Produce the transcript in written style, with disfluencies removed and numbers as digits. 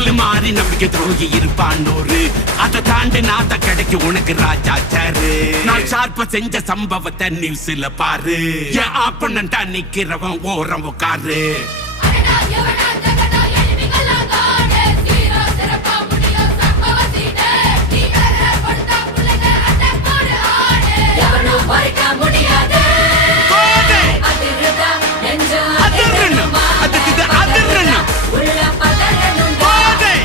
நக்கல் மாறி நம்பிக்கை துரோகி இருப்பான் நூறு. அதை தாண்டி நான் தான் கிடைக்கும் உனக்கு ராஜா சாரு. நான் ஷார்ப்பா செஞ்ச சம்பவத்தை நியூஸ்ல பாரு. என் ஆப்பனண்டா நிக்கிறவன் ஓரம் உட்காரு.